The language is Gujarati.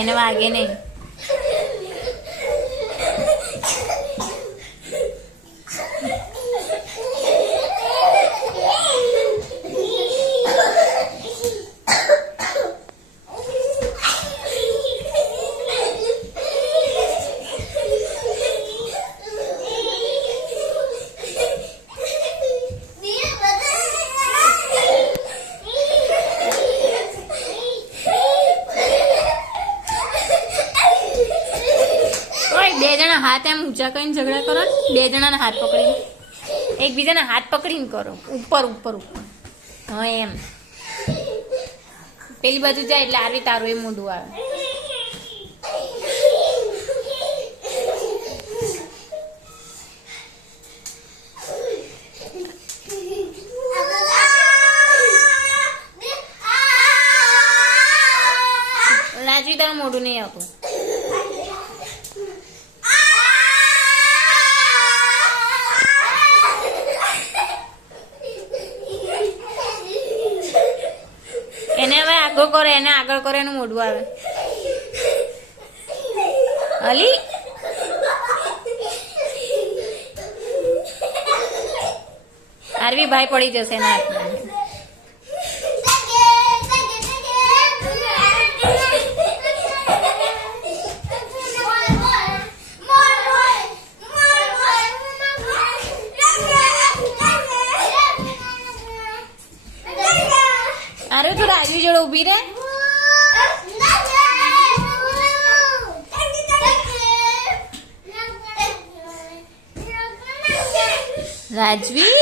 ભાઈને વાગે નહીં. બે જણા હાથ એમ ઊંચા કરીને ઝઘડા કરો ને, બે જણાના હાથ પકડીને એકબીજાના હાથ પકડીને કરો, ઉપર ઉપર ઉપર. હા એમ પેલી બાજુ જાય એટલે આરવી તારું એ મોઢું આવે. રાજવી તારું મોઢું નહીં આવતું. એને હવે આગળ કરે, એને આગળ કરે એનું મોઢું આવે. અલી આરવી ભાઈ પડી જશે એના હાથમાં. અરે તું રાજવી જોડે ઉભી રે. રાજવી